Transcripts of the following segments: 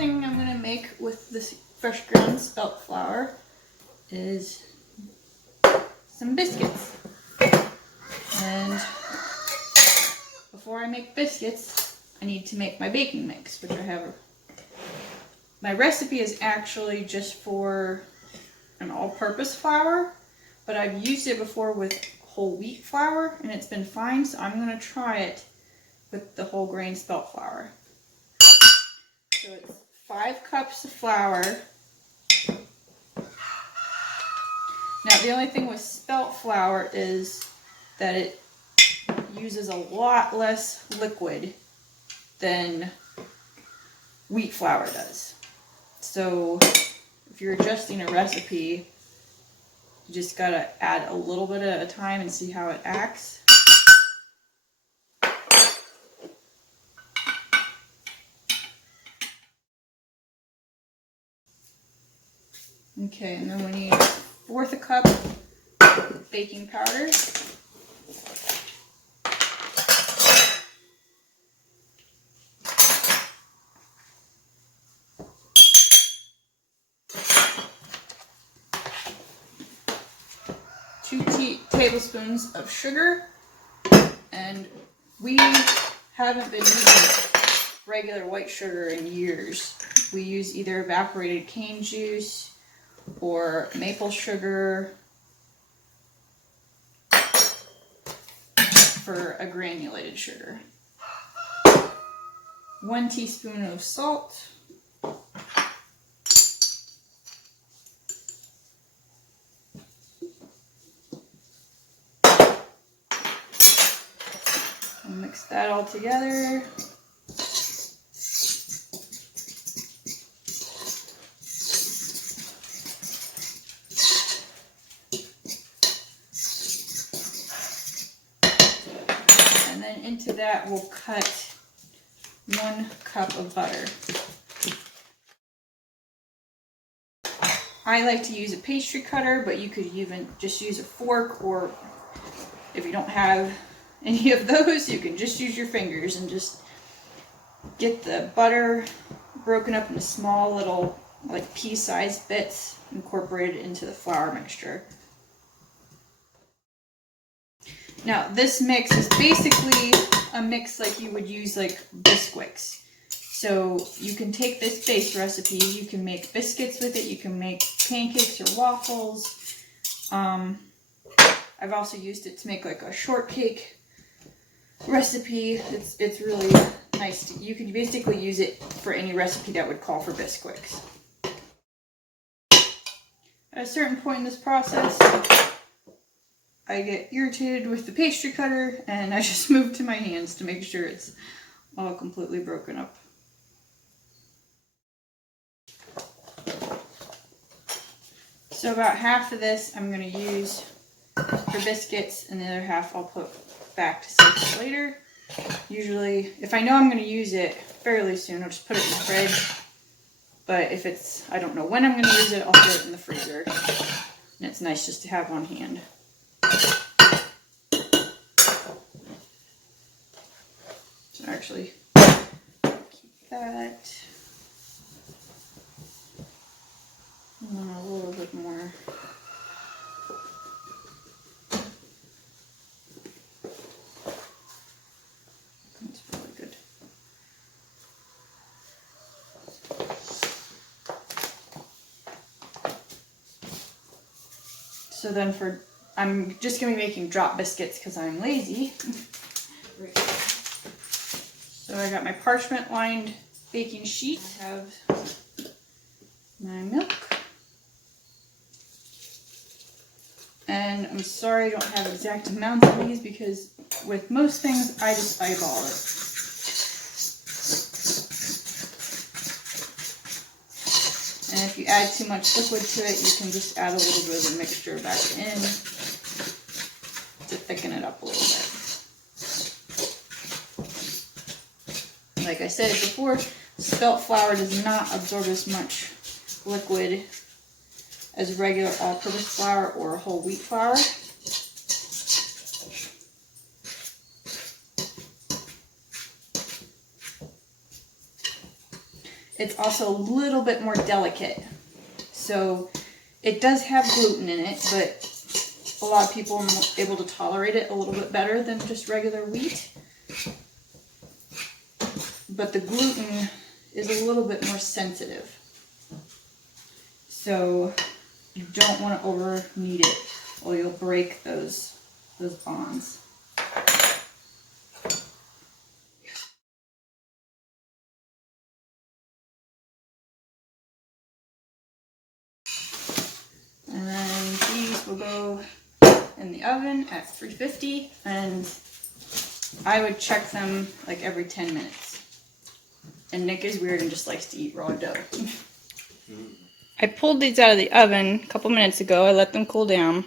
thing I'm gonna make with this fresh ground spelt flour is some biscuits. And before I make biscuits, I need to make my baking mix, which I have. My recipe is actually just for an all-purpose flour, but I've used it before with whole wheat flour and it's been fine, so I'm gonna try it with the whole grain spelt flour. So it's 5 cups of flour. Now the only thing with spelt flour is that it uses a lot less liquid than wheat flour does. So if you're adjusting a recipe, you just gotta add a little bit at a time and see how it acts. Okay, and then we need 1/4 cup baking powder. Two tablespoons of sugar, and we haven't been using regular white sugar in years. We use either evaporated cane juice or maple sugar for a granulated sugar. 1 teaspoon of salt. And mix that all together. Into that we'll cut 1 cup of butter. I like to use a pastry cutter, but you could even just use a fork, or if you don't have any of those, you can just use your fingers and just get the butter broken up into small little, like pea-sized bits, incorporated into the flour mixture. Now this mix is basically a mix like you would use like Biscuits. So you can take this base recipe, you can make biscuits with it, you can make pancakes or waffles. I've also used it to make like a shortcake recipe. It's really nice. You can basically use it for any recipe that would call for biscuits. At a certain point in this process, I get irritated with the pastry cutter and I just move to my hands to make sure it's all completely broken up. So about half of this I'm going to use for biscuits, and the other half I'll put back to save later. Usually, if I know I'm going to use it fairly soon, I'll just put it in the fridge. But if I don't know when I'm going to use it, I'll put it in the freezer. And it's nice just to have on hand. So actually, keep that. And then a little bit more. That's really good. So then I'm just going to be making drop biscuits because I'm lazy. So I got my parchment lined baking sheet. I have my milk. And I'm sorry I don't have exact amounts of these because with most things I just eyeball it. And if you add too much liquid to it, you can just add a little bit of the mixture back in to thicken it up a little bit. Like I said before, spelt flour does not absorb as much liquid as regular all-purpose flour or whole wheat flour. it's also a little bit more delicate. So it does have gluten in it, but a lot of people are able to tolerate it a little bit better than just regular wheat. But the gluten is a little bit more sensitive. So you don't want to over knead it or you'll break those bonds. And then these will go in the oven at 350, and I would check them like every 10 minutes. And Nick is weird and just likes to eat raw dough. I pulled these out of the oven a couple minutes ago. I let them cool down.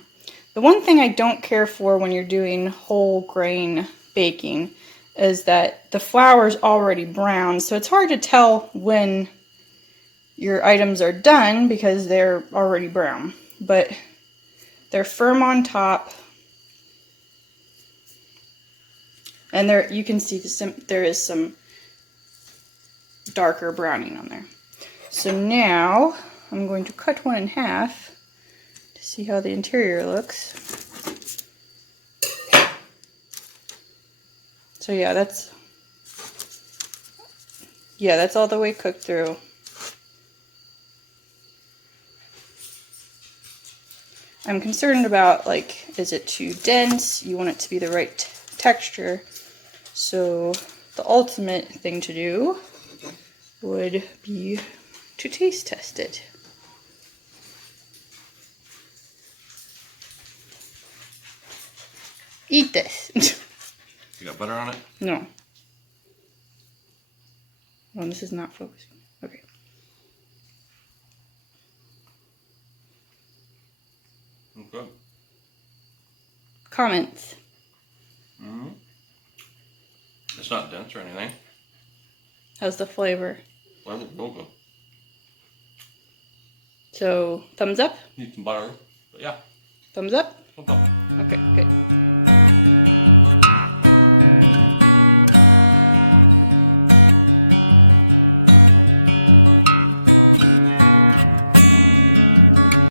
The one thing I don't care for when you're doing whole grain baking is that the flour is already brown, so it's hard to tell when your items are done because they're already brown. But they're firm on top, and there you can see there is some darker browning on there. So now I'm going to cut one in half to see how the interior looks. So yeah, that's all the way cooked through. I'm concerned about, like, is it too dense? You want it to be the right texture. So the ultimate thing to do would be to taste test it. Eat this. You got butter on it? No. Well, this is not focusing. Okay. Okay. Comments? Mm-hmm. It's not dense or anything. How's the flavor? Flavor's real good. So, thumbs up? Need some butter, but yeah. Thumbs up? Okay. Okay, good.